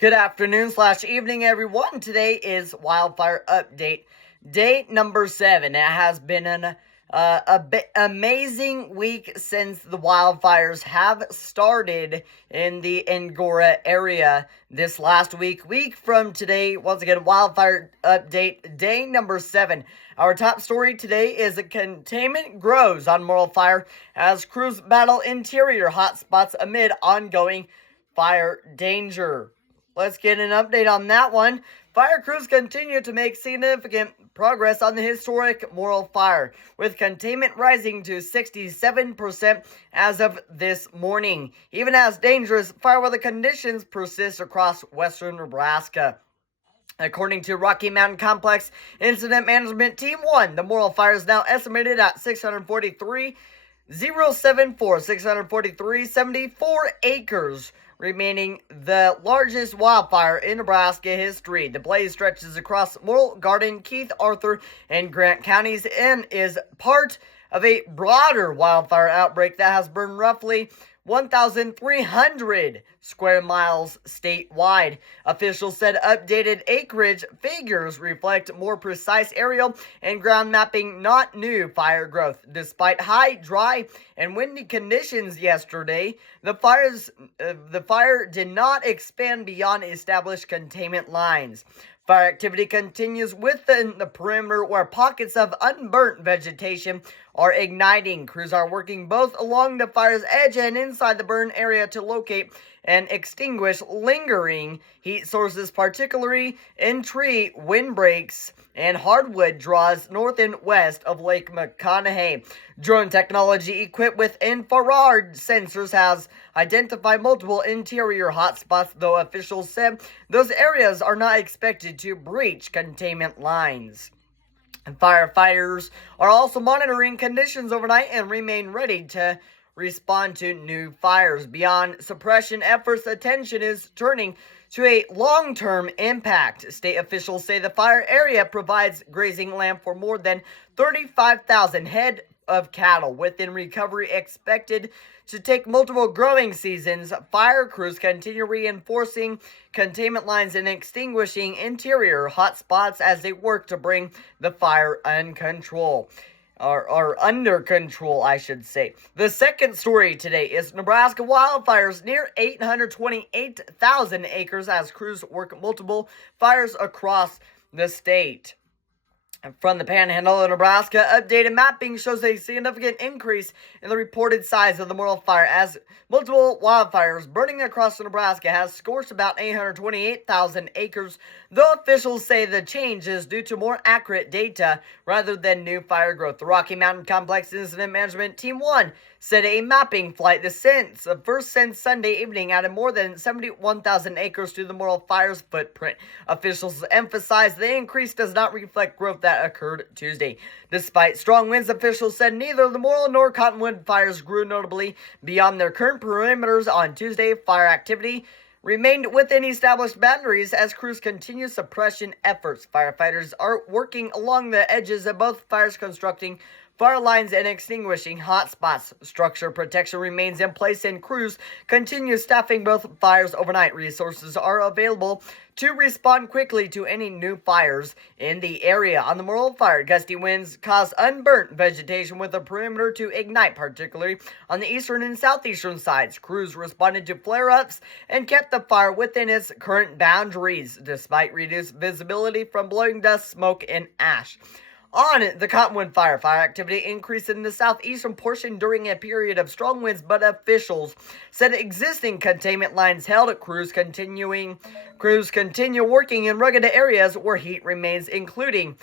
Good afternoon / evening, everyone. Today is Wildfire Update, day number 7. It has been an amazing week since the wildfires have started in the Angora area this last week from today. Once again, Wildfire Update, day number 7. Our top story today is a containment grows on Moral Fire as crews battle interior hotspots amid ongoing fire danger. Let's get an update on that one. Fire crews continue to make significant progress on the historic Moral Fire, with containment rising to 67% as of this morning, even as dangerous fire weather conditions persist across western Nebraska. According to Rocky Mountain Complex Incident Management Team 1, the Moral Fire is now estimated at 643,74 acres, remaining the largest wildfire in Nebraska history. The blaze stretches across Morrill, Garden, Keith, Arthur, and Grant counties and is part of a broader wildfire outbreak that has burned roughly 1,300 square miles statewide. Officials said updated acreage figures reflect more precise aerial and ground mapping, not new fire growth. Despite high, dry, and windy conditions yesterday, the fire did not expand beyond established containment lines. Fire activity continues within the perimeter where pockets of unburnt vegetation are igniting. Crews are working both along the fire's edge and inside the burn area to locate and extinguish lingering heat sources, particularly in tree windbreaks and hardwood draws north and west of Lake McConaughey. Drone technology equipped with infrared sensors has identified multiple interior hotspots, though officials said those areas are not expected to breach containment lines. Firefighters are also monitoring conditions overnight and remain ready to respond to new fires. Beyond suppression efforts, attention is turning to a long-term impact. State officials say the fire area provides grazing land for more than 35,000 head of cattle, within recovery expected to take multiple growing seasons. Fire crews continue reinforcing containment lines and extinguishing interior hotspots as they work to bring the fire under control, I should say. The second story today is Nebraska wildfires near 828,000 acres as crews work multiple fires across the state. From the Panhandle of Nebraska, updated mapping shows a significant increase in the reported size of the Moral Fire as multiple wildfires burning across Nebraska has scorched about 828,000 acres, though officials say the change is due to more accurate data rather than new fire growth. The Rocky Mountain Complex Incident Management Team 1 said a mapping flight first since Sunday evening added more than 71,000 acres to the Moral Fire's footprint. Officials emphasized the increase does not reflect growth that occurred Tuesday. Despite strong winds, officials said neither the Morrill nor Cottonwood fires grew notably beyond their current perimeters on Tuesday. Fire activity remained within established boundaries as crews continue suppression efforts. Firefighters are working along the edges of both fires, constructing fire lines and extinguishing hotspots. Structure protection remains in place and crews continue staffing both fires overnight. Resources are available to respond quickly to any new fires in the area. On the Moral Fire, gusty winds caused unburnt vegetation with a perimeter to ignite, particularly on the eastern and southeastern sides. Crews responded to flare-ups and kept the fire within its current boundaries, despite reduced visibility from blowing dust, smoke, and ash. On the Cottonwood Fire, fire activity increased in the southeastern portion during a period of strong winds, but officials said existing containment lines held. Crews continue working in rugged areas where heat remains, including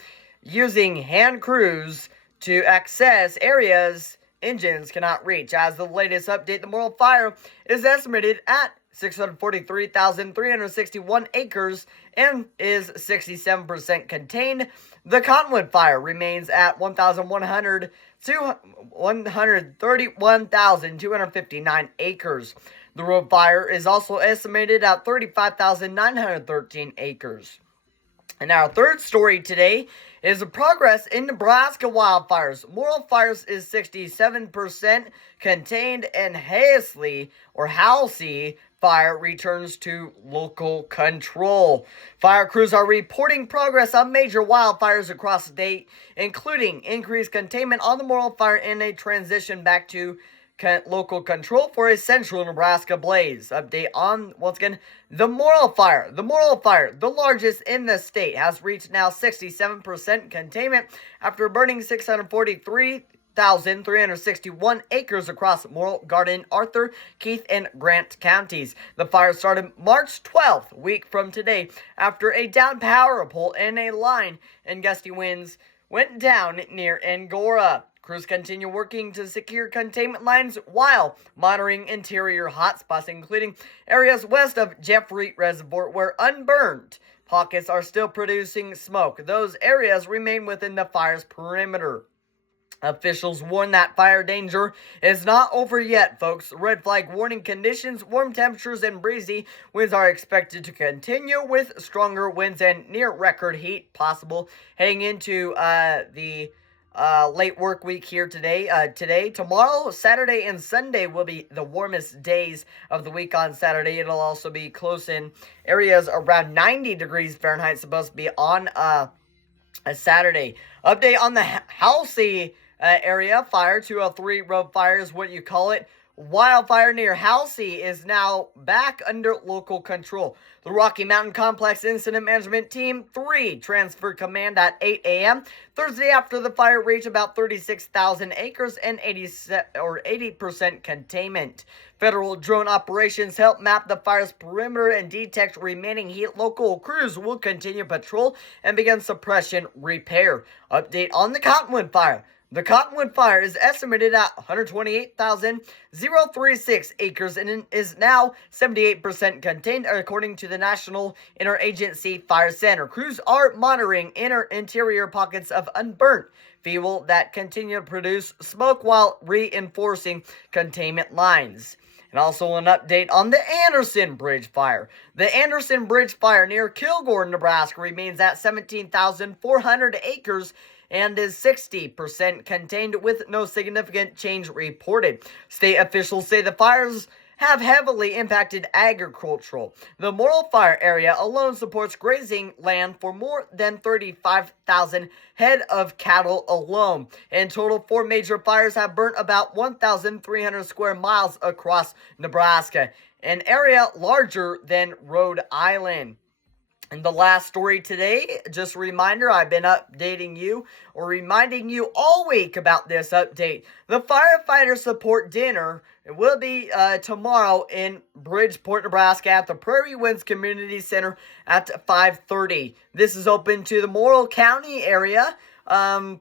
using hand crews to access areas engines cannot reach. As the latest update, the Moral Fire is estimated at 643,361 acres and is 67% contained. The Cottonwood Fire remains at 131,259 acres. The Road Fire is also estimated at 35,913 acres. And our third story today is the progress in Nebraska wildfires. Moral Fires is 67% contained, and Halsey Wildfire returns to local control. Fire crews are reporting progress on major wildfires across the state, including increased containment on the Morrill Fire and a transition back to local control for a central Nebraska blaze. Update on, once again, the Morrill Fire. The Morrill Fire, the largest in the state, has reached now 67% containment after burning 643,361 acres across Morrill, Garden, Arthur, Keith, and Grant counties. The fire started March 12th, week from today, after a down power pole and a line and gusty winds went down near Angora. Crews continue working to secure containment lines while monitoring interior hotspots, including areas west of Jeffrey Reservoir where unburned pockets are still producing smoke. Those areas remain within the fire's perimeter. Officials warn that fire danger is not over yet, folks. Red flag warning conditions, warm temperatures, and breezy winds are expected to continue with stronger winds and near record heat possible heading into the late work week here today. Tomorrow, Saturday, and Sunday will be the warmest days of the week on Saturday. It'll also be close in areas around 90 degrees Fahrenheit, supposed to be on a Saturday. Update on the Halsey area fire. 203 road fire is what you call it. Wildfire near Halsey is now back under local control. The Rocky Mountain Complex Incident Management Team 3 transferred command at 8 a.m. Thursday after the fire reached about 36,000 acres and 80% containment. Federal drone operations help map the fire's perimeter and detect remaining heat. Local crews will continue patrol and begin suppression repair. Update on the Cottonwood Fire. The Cottonwood Fire is estimated at 128,036 acres and is now 78% contained, according to the National Interagency Fire Center. Crews are monitoring interior pockets of unburnt fuel that continue to produce smoke while reinforcing containment lines. And also an update on the Anderson Bridge Fire. The Anderson Bridge Fire near Kilgore, Nebraska remains at 17,400 acres and is 60% contained with no significant change reported. State officials say the fires have heavily impacted agricultural. The Morrill Fire area alone supports grazing land for more than 35,000 head of cattle alone. In total, 4 major fires have burnt about 1,300 square miles across Nebraska, an area larger than Rhode Island. And the last story today, just a reminder, I've been updating you or reminding you all week about this update. The firefighter support dinner will be tomorrow in Bridgeport, Nebraska at the Prairie Winds Community Center at 5:30. This is open to the Morrill County area.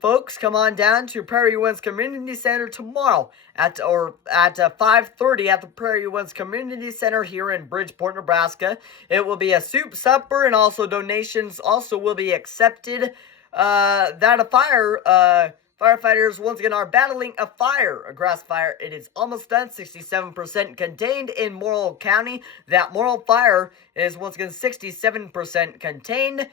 Folks, come on down to Prairie Winds Community Center tomorrow at 5:30 at the Prairie Winds Community Center here in Bridgeport, Nebraska. It will be a soup supper, and also donations also will be accepted. Firefighters once again are battling a fire, a grass fire. It is almost done, 67% contained in Morrill County. That Morrill Fire is once again 67% contained.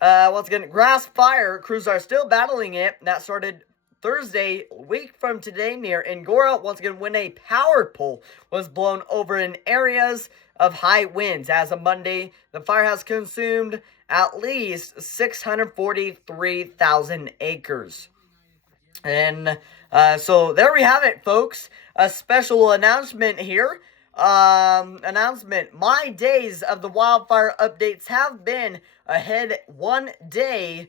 Once again, grass fire, crews are still battling it. That started Thursday, a week from today, near Angora. Once again, when a power pole was blown over in areas of high winds. As of Monday, the fire has consumed at least 643,000 acres. And so there we have it, folks. A special announcement here. My days of the wildfire updates have been ahead one day.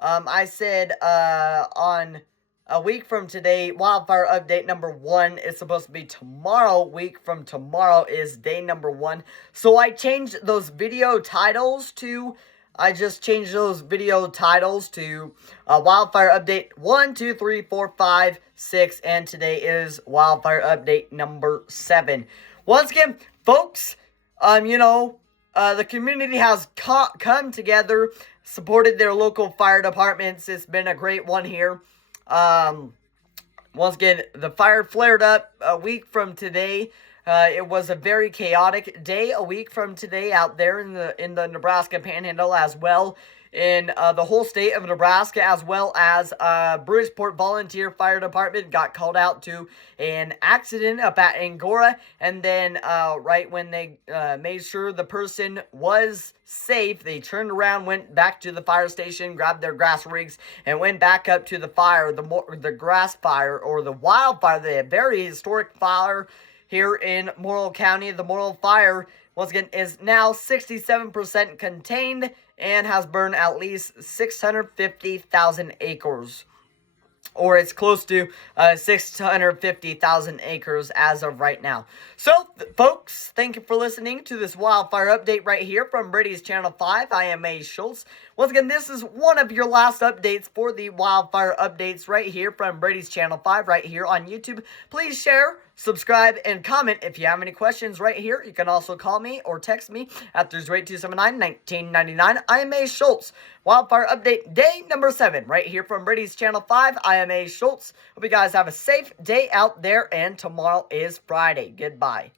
I said on a week from today, wildfire update number 1 is supposed to be tomorrow. Week from tomorrow is day number 1. So I changed those video titles to wildfire update 1, 2, 3, 4, 5, 6, and today is wildfire update number 7. Once again, folks, the community has come together, supported their local fire departments. It's been a great one here. Once again, the fire flared up a week from today. It was a very chaotic day a week from today out there in the Nebraska Panhandle, as well in the whole state of Nebraska, as well as Bridgeport Volunteer Fire Department got called out to an accident up at Angora, and then right when they made sure the person was safe, they turned around, went back to the fire station, grabbed their grass rigs, and went back up to the fire, the grass fire, or the wildfire, the very historic fire here in Morrill County. The Morrill Fire, once again, is now 67% contained and has burned at least 650,000 acres. Or it's close to 650,000 acres as of right now. So, folks, thank you for listening to this wildfire update right here from Brady's Channel 5. I am A. Schultz. Once again, this is one of your last updates for the wildfire updates right here from Brady's Channel 5 right here on YouTube. Please share, subscribe, and comment if you have any questions right here. You can also call me or text me at 308-279-1999. I am A. Schultz. Wildfire update day number 7 right here from Brady's Channel 5. I am A. Schultz. Hope you guys have a safe day out there, and tomorrow is Friday. Goodbye.